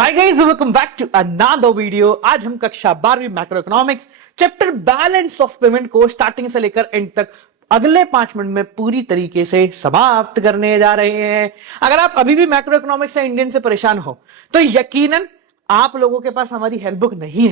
Hi guys, welcome back to another video. आज हम कक्षा 12वीं macro economics chapter balance of payment को स्टार्टिंग से लेकर एंड तक अगले 5 मिनट में पूरी तरीके से समाप्त करने जा रहे हैं। अगर आप अभी भी मैक्रो इकोनॉमिक्स या इंडियन से परेशान हो तो यकीनन आप लोगों के पास हमारी हेल्प बुक नहीं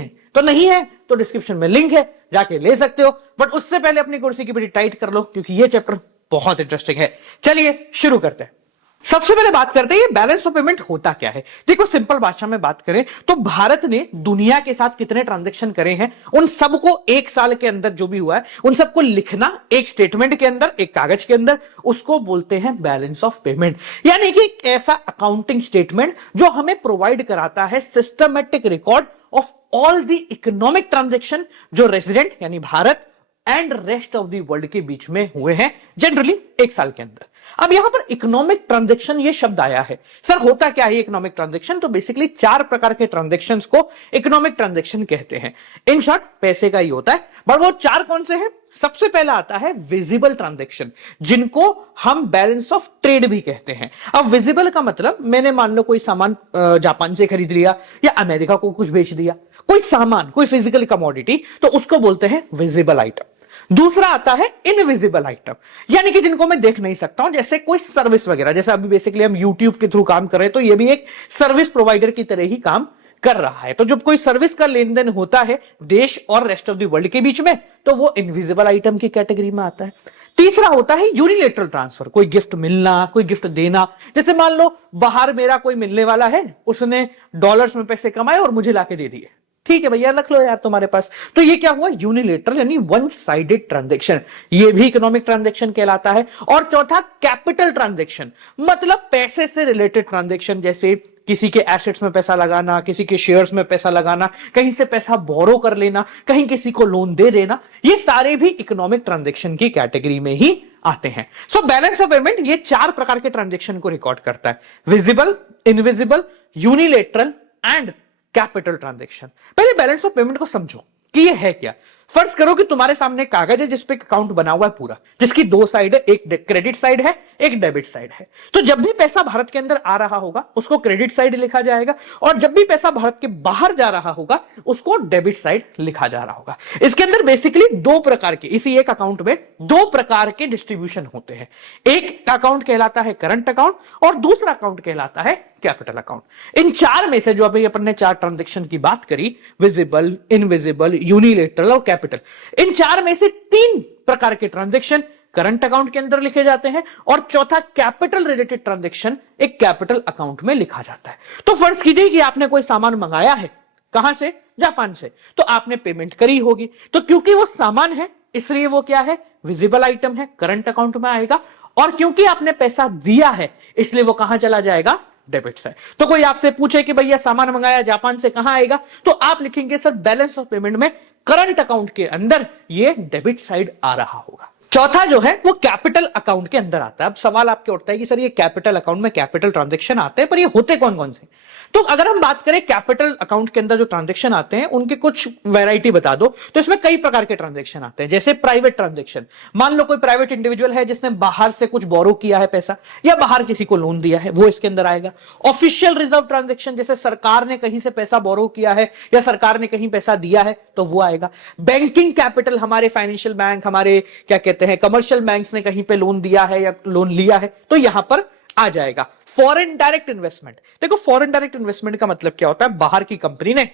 है तो डिस्क्रिप्शन में लिंक है, जाके ले सकते हो। बट उससे पहले अपनी कुर्सी की पीठी टाइट कर लो क्योंकि ये चैप्टर बहुत इंटरेस्टिंग है। चलिए शुरू करते हैं। सबसे पहले बात करते हैं ये बैलेंस ऑफ पेमेंट होता क्या है। देखो, सिंपल भाषा में बात करें तो भारत ने दुनिया के साथ कितने ट्रांजैक्शन करे हैं उन सबको एक साल के अंदर जो भी हुआ है उन सबको लिखना एक स्टेटमेंट के अंदर, एक कागज के अंदर, उसको बोलते हैं बैलेंस ऑफ पेमेंट। यानी कि एक ऐसा अकाउंटिंग स्टेटमेंट जो हमें प्रोवाइड कराता है systematic record of all the economic transaction जो रेजिडेंट यानी Bharat and rest of the world के बीच में हुए हैं जनरली एक साल के अंदर। अब यहां पर इकोनॉमिक ट्रांजैक्शन ये शब्द आया है। सर होता क्या है इकोनॉमिक ट्रांजैक्शन? तो बेसिकली 4 प्रकार के ट्रांजैक्शंस को इकोनॉमिक ट्रांजैक्शन कहते हैं। इन शॉर्ट पैसे का ही होता है, बट वो 4 कौन से हैं? सबसे पहला आता है विजिबल ट्रांजैक्शन, जिनको हम बैलेंस ऑफ ट्रेड भी कहते हैं। अब विजिबल का मतलब, मैंने मान लो कोई सामान जापान से खरीद लिया या अमेरिका को कुछ बेच दिया, कोई सामान, कोई फिजिकल कमोडिटी, तो उसको बोलते हैं विजिबल आइटम। दूसरा आता है इनविजिबल आइटम, यानी कि जिनको मैं देख नहीं सकता हूं, जैसे कोई सर्विस वगैरह। जैसे अभी बेसिकली हम यूट्यूब के थ्रू काम कर रहे हैं तो ये भी एक सर्विस प्रोवाइडर की तरह ही काम कर रहा है। तो जब कोई सर्विस का लेन देन होता है देश और रेस्ट ऑफ द वर्ल्ड के बीच में तो वो इनविजिबल आइटम की कैटेगरी में आता है। तीसरा होता है यूनिलेटरल ट्रांसफर, कोई गिफ्ट मिलना, कोई गिफ्ट देना। जैसे मान लो बाहर मेरा कोई मिलने वाला है, उसने डॉलर्स में पैसे कमाए और मुझे लाके दे दिए, ठीक है भैया रख लो यार तुम्हारे पास, तो ये क्या हुआ? यूनिलेटरल यानी वन साइडेड ट्रांजैक्शन, ये भी इकोनॉमिक ट्रांजैक्शन कहलाता है। और चौथा कैपिटल ट्रांजैक्शन, मतलब पैसे से रिलेटेड ट्रांजैक्शन, जैसे किसी के एसेट्स में पैसा लगाना, किसी के शेयर्स में पैसा लगाना, कहीं से पैसा बोरो कर लेना, कहीं किसी को लोन दे देना, ये सारे भी इकोनॉमिक ट्रांजैक्शन की कैटेगरी में ही आते हैं। सो बैलेंस ऑफ पेमेंट ये 4 प्रकार के ट्रांजैक्शन को रिकॉर्ड करता है: visible, invisible, unilateral and capital transaction. पहले बैलेंस ऑफ पेमेंट को समझो कि ये है क्या। फर्ज करो कि तुम्हारे सामने कागज है जिसपे अकाउंट बना हुआ है पूरा, जिसकी 2 साइड है, एक क्रेडिट साइड है, एक डेबिट साइड है। तो जब भी पैसा भारत के अंदर आ रहा होगा उसको क्रेडिट साइड लिखा जाएगा, और जब भी पैसा भारत के बाहर जा रहा होगा उसको डेबिट साइड लिखा जा रहा होगा। इसके अंदर बेसिकली 2 प्रकार के, इसी एक अकाउंट में 2 प्रकार के डिस्ट्रीब्यूशन होते हैं। एक अकाउंट कहलाता है करंट अकाउंट और दूसरा अकाउंट कहलाता है कैपिटल अकाउंट। इन 4 में से जो अभी अपन ने 4 ट्रांजैक्शन की बात करी, विजिबल, इनविजिबल, यूनिलेटरल और कैपिटल, इन 4 में से 3 प्रकार के ट्रांजैक्शन करंट अकाउंट के अंदर लिखे जाते हैं और चौथा कैपिटल रिलेटेड ट्रांजैक्शन एक कैपिटल अकाउंट में लिखा जाता है। तो फर्ज कीजिए कि आपने कोई सामान मंगाया है, कहां से? जापान से, तो आपने पेमेंट करी होगी, तो क्योंकि वो सामान है इसलिए वो क्या है? विजिबल आइटम है, करंट अकाउंट में आएगा। और क्योंकि आपने पैसा दिया है इसलिए वो कहां चला जाएगा? Debit side. तो कोई आपसे पूछे कि भैया सामान मंगाया जापान से, कहां आएगा? तो आप लिखेंगे सर बैलेंस ऑफ पेमेंट में करंट अकाउंट के अंदर ये डेबिट साइड आ रहा होगा। चौथा जो है वो कैपिटल अकाउंट के अंदर आता है। अब सवाल आपके उठता है कि सर ये कैपिटल अकाउंट में कैपिटल ट्रांजैक्शन आते हैं, पर ये होते कौन कौन से? तो अगर हम बात करें कैपिटल अकाउंट के अंदर जो ट्रांजैक्शन आते हैं उनके कुछ वैरायटी बता दो, तो इसमें कई प्रकार के ट्रांजैक्शन आते हैं। जैसे प्राइवेट ट्रांजैक्शन, मान लो कोई प्राइवेट इंडिविजुअल है जिसने बाहर से कुछ बोरो किया है पैसा या बाहर किसी को लोन दिया है, वो इसके अंदर आएगा। ऑफिशियल रिजर्व ट्रांजैक्शन, जैसे सरकार ने कहीं से पैसा बोरो किया है या सरकार ने कहीं पैसा दिया है तो वो आएगा। बैंकिंग कैपिटल, हमारे फाइनेंशियल बैंक, हमारे क्या कहते हैं कमर्शियल बैंक्स ने कहीं पे लोन दिया है या लोन लिया है तो यहां पर आ जाएगा। फॉरेन डायरेक्ट इन्वेस्टमेंट, देखो फॉरेन डायरेक्ट इन्वेस्टमेंट का मतलब क्या होता है? बाहर की कंपनी ने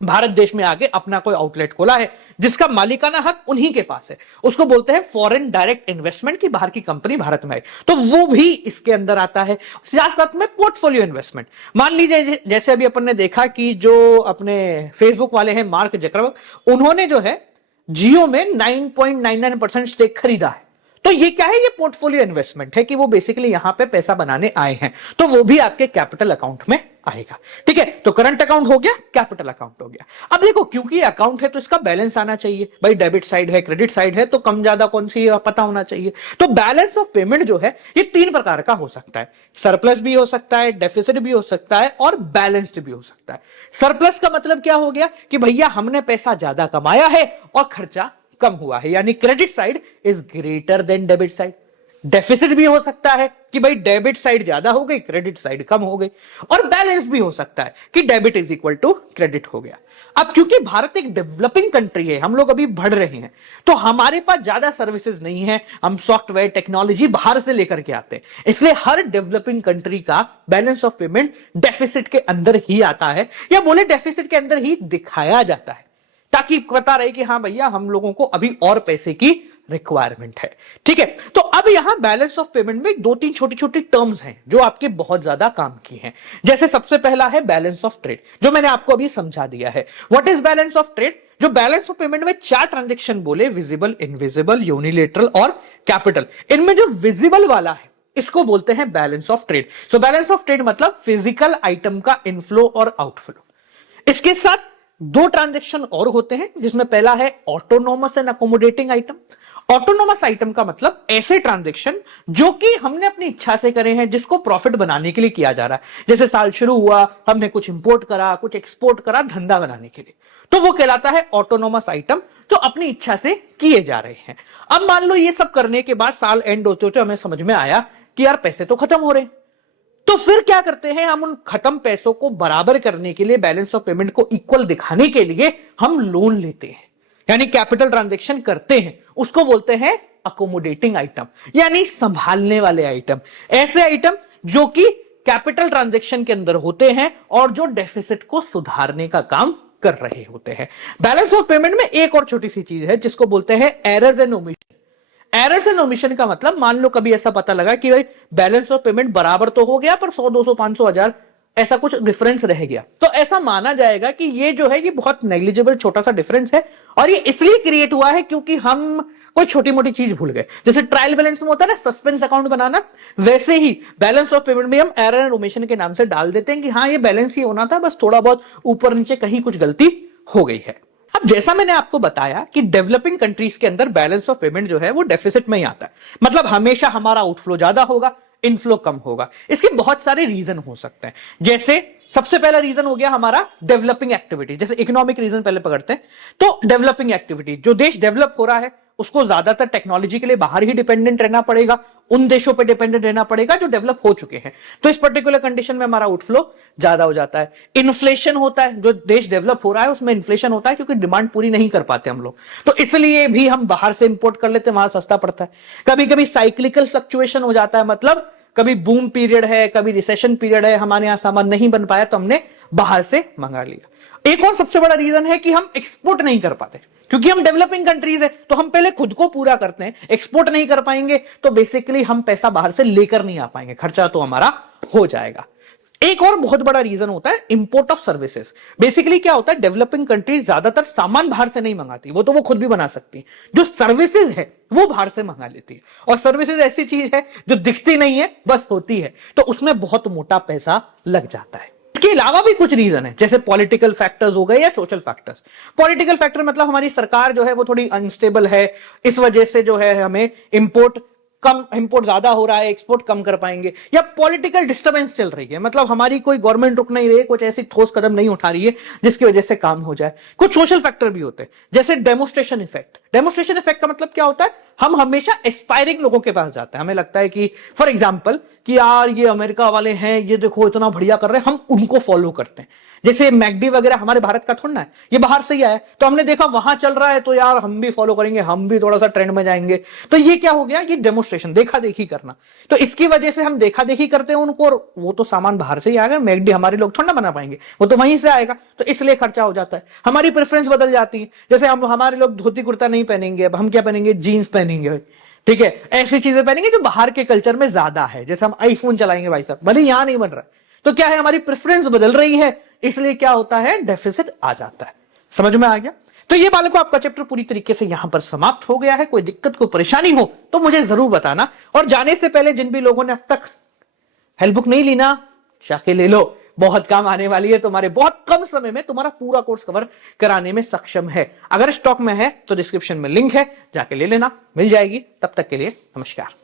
भारत देश में आके अपना कोई आउटलेट खोला है जिसका मालिकाना हक उन्हीं के पास है, उसको बोलते हैं फॉरेन डायरेक्ट इन्वेस्टमेंट, की बाहर की कंपनी भारत में आए, तो वो भी इसके अंदर आता है। साथ में पोर्टफोलियो इन्वेस्टमेंट, मान लीजिए जैसे अभी अपन ने देखा कि जो अपने फेसबुक वाले हैं मार्क जकरबर्ग, उन्होंने जो है जियो में 9.99% स्टेक खरीदा है, तो ये क्या है? ये पोर्टफोलियो इन्वेस्टमेंट है कि वो बेसिकली यहां पे पैसा बनाने आए हैं, तो वो भी आपके कैपिटल अकाउंट में आएगा। ठीक है, तो करंट अकाउंट हो गया, कैपिटल अकाउंट हो गया। अब देखो क्योंकि अकाउंट है तो इसका बैलेंस आना चाहिए भाई, डेबिट साइड है, क्रेडिट साइड है, तो कम ज्यादा कौन सी पता होना चाहिए। तो बैलेंस ऑफ पेमेंट जो है ये 3 प्रकार का हो सकता है, सरप्लस भी हो सकता है, डेफिसिट भी हो सकता है और बैलेंस्ड भी हो सकता है। सरप्लस का मतलब क्या हो गया कि भैया हमने पैसा ज्यादा कमाया है और खर्चा कम हुआ है, यानी credit side is greater than debit side. Deficit भी हो सकता है कि भाई डेबिट साइड ज्यादा हो गई, क्रेडिट साइड कम हो गई, और बैलेंस भी हो सकता है कि debit is equal to credit हो गया। अब क्योंकि भारत एक डेवलपिंग कंट्री है, हम लोग अभी बढ़ रहे हैं, तो हमारे पास ज्यादा सर्विसेज नहीं है, हम सॉफ्टवेयर टेक्नोलॉजी बाहर से लेकर के आते हैं, इसलिए हर डेवलपिंग कंट्री का बैलेंस ऑफ पेमेंट डेफिसिट के अंदर ही आता है, या बोले डेफिसिट के अंदर ही दिखाया जाता है, ताकि पता रहे कि हाँ भैया हम लोगों को अभी और पैसे की रिक्वायरमेंट है। ठीक है, तो अब यहां बैलेंस ऑफ पेमेंट में दो तीन छोटी छोटी टर्म्स हैं जो आपके बहुत ज्यादा काम की हैं। जैसे सबसे पहला है बैलेंस ऑफ ट्रेड, जो मैंने आपको अभी समझा दिया है। What is balance of trade? जो बैलेंस ऑफ पेमेंट में 4 ट्रांजेक्शन बोले, विजिबल, इनविजिबल, यूनिलेटरल और कैपिटल, इनमें जो विजिबल वाला है इसको बोलते हैं balance of trade. So balance of trade मतलब फिजिकल आइटम का इनफ्लो और आउटफ्लो। इसके साथ 2 ट्रांजेक्शन और होते हैं, जिसमें पहला है autonomous and accommodating item. Autonomous item का मतलब ऐसे ट्रांजेक्शन जो कि हमने अपनी इच्छा से करे हैं, जिसको प्रॉफिट बनाने के लिए किया जा रहा है। जैसे साल शुरू हुआ, हमने कुछ इंपोर्ट करा, कुछ एक्सपोर्ट करा धंधा बनाने के लिए, तो वो कहलाता है ऑटोनोमस आइटम, जो अपनी इच्छा से किए जा रहे हैं। अब मान लो ये सब करने के बाद साल एंड होते होते हमें समझ में आया कि यार पैसे तो खत्म हो रहे हैं, तो फिर क्या करते हैं, हम उन खत्म पैसों को बराबर करने के लिए, बैलेंस ऑफ पेमेंट को इक्वल दिखाने के लिए हम लोन लेते हैं, यानी कैपिटल ट्रांजैक्शन करते हैं। उसको बोलते हैं अकोमोडेटिंग आइटम, यानी संभालने वाले आइटम। ऐसे आइटम जो कि कैपिटल ट्रांजैक्शन के अंदर होते हैं और जो डेफिसिट को सुधारने का काम कर रहे होते हैं। बैलेंस ऑफ पेमेंट में एक और छोटी सी चीज है जिसको बोलते हैं errors and omission. Errors and omission का मतलब, मान लो कभी ऐसा पता लगा कि भाई बैलेंस ऑफ पेमेंट बराबर तो हो गया पर 100, 200, 500, 1000 ऐसा कुछ डिफरेंस रह गया, तो ऐसा माना जाएगा कि ये जो है ये बहुत नेग्लिजिबल छोटा सा डिफरेंस है, और ये इसलिए क्रिएट हुआ है क्योंकि हम कोई छोटी मोटी चीज भूल गए। जैसे ट्रायल बैलेंस में होता है ना सस्पेंस अकाउंट बनाना, वैसे ही बैलेंस ऑफ पेमेंट में हम एरर एंड ओमिशन के नाम से डाल देते हैं कि हाँ ये बैलेंस ही होना था, बस थोड़ा बहुत ऊपर नीचे कहीं कुछ गलती हो गई है। अब जैसा मैंने आपको बताया कि डेवलपिंग कंट्रीज के अंदर बैलेंस ऑफ पेमेंट जो है वो डेफिसिट में ही आता है, मतलब हमेशा हमारा आउटफ्लो ज्यादा होगा, इनफ्लो कम होगा। इसके बहुत सारे रीजन हो सकते हैं, जैसे सबसे पहला रीजन हो गया हमारा डेवलपिंग एक्टिविटी। जैसे इकोनॉमिक रीजन पहले पकड़ते हैं, तो डेवलपिंग एक्टिविटी, जो देश डेवलप हो रहा है उसको ज्यादातर टेक्नोलॉजी के लिए बाहर ही डिपेंडेंट रहना पड़ेगा, उन देशों पे डिपेंडेंट रहना पड़ेगा जो डेवलप हो चुके हैं, तो इस पर्टिकुलर कंडीशन में हमारा आउटफ्लो ज्यादा हो जाता है। इन्फ्लेशन होता है, जो देश डेवलप हो रहा है उसमें इन्फ्लेशन होता है क्योंकि डिमांड पूरी नहीं कर पाते हम लोग, तो इसलिए भी हम बाहर से इंपोर्ट कर लेते हैं, वहां सस्ता पड़ता है। कभी कभी साइक्लिकल फ्लक्चुएशन हो जाता है, मतलब कभी बूम पीरियड है, कभी रिसेशन पीरियड है, हमारे यहां सामान नहीं बन पाया तो हमने बाहर से मंगा लिया। एक और सबसे बड़ा रीजन है कि हम एक्सपोर्ट नहीं कर पाते, क्योंकि हम डेवलपिंग कंट्रीज है तो हम पहले खुद को पूरा करते हैं, एक्सपोर्ट नहीं कर पाएंगे तो बेसिकली हम पैसा बाहर से लेकर नहीं आ पाएंगे, खर्चा तो हमारा हो जाएगा। एक और बहुत बड़ा रीजन होता है इंपोर्ट ऑफ सर्विसेज। बेसिकली क्या होता है, डेवलपिंग कंट्रीज ज्यादातर सामान बाहर से नहीं मंगाती, वो तो वो खुद भी बना सकती है, जो सर्विसेज है वो बाहर से मंगा लेती है, और सर्विसेज ऐसी चीज है जो दिखती नहीं है बस होती है, तो उसमें बहुत मोटा पैसा लग जाता है। इसके अलावा भी कुछ रीजन है, जैसे पॉलिटिकल फैक्टर्स हो गए या सोशल फैक्टर्स। पॉलिटिकल फैक्टर मतलब हमारी सरकार जो है वो थोड़ी अनस्टेबल है, इस वजह से जो है हमें इंपोर्ट ज्यादा हो रहा है, एक्सपोर्ट कम कर पाएंगे, या पॉलिटिकल डिस्टर्बेंस चल रही है, मतलब हमारी कोई गवर्नमेंट रुक नहीं रही है, कुछ ऐसी ठोस कदम नहीं उठा रही है जिसकी वजह से काम हो जाए। कुछ सोशल फैक्टर भी होते हैं, जैसे डेमोस्ट्रेशन इफेक्ट। डेमोस्ट्रेशन इफेक्ट का मतलब क्या होता है, हम हमेशा एस्पायरिंग लोगों के पास जाते हैं, हमें लगता है कि फॉर एग्जाम्पल कि यार ये अमेरिका वाले हैं, ये देखो इतना बढ़िया कर रहे हैं, हम उनको फॉलो करते हैं। जैसे मैकडी वगैरह हमारे भारत का थोड़ा ना है, ये बाहर से ही आया, तो हमने देखा वहां चल रहा है तो यार हम भी फॉलो करेंगे, हम भी थोड़ा सा ट्रेंड में जाएंगे, तो ये क्या हो गया, ये डेमोस्ट्रेशन, देखा देखी करना। तो इसकी वजह से हम देखा देखी करते हैं उनको, और वो तो सामान बाहर से ही आएगा, मैकडी हमारे लोग थोड़ा ना बना पाएंगे, वो तो वहीं से आएगा, तो इसलिए खर्चा हो जाता है। हमारी प्रेफरेंस बदल जाती है, जैसे हम हमारे लोग धोती कुर्ता नहीं पहनेंगे, अब हम क्या पहनेंगे, जीन्स पहनेंगे, ठीक है, ऐसी चीजें पहनेंगे जो बाहर के कल्चर में ज्यादा है। जैसे हम आईफोन चलाएंगे भाई साहब, भले यहां नहीं बन रहा है, तो क्या है, हमारी प्रेफरेंस बदल रही है, इसलिए क्या होता है, डेफिसिट आ जाता है। समझ में आ गया? तो ये बालकों आपका चैप्टर पूरी तरीके से यहां पर समाप्त हो गया है। कोई दिक्कत, कोई परेशानी हो तो मुझे जरूर बताना, और जाने से पहले जिन भी लोगों ने अब तक हेल्प बुक नहीं ली ना, जाके ले लो, बहुत काम आने वाली है, तुम्हारे बहुत कम समय में तुम्हारा पूरा कोर्स कवर कराने में सक्षम है। अगर स्टॉक में है तो डिस्क्रिप्शन में लिंक है, जाके ले लेना, मिल जाएगी। तब तक के लिए नमस्कार।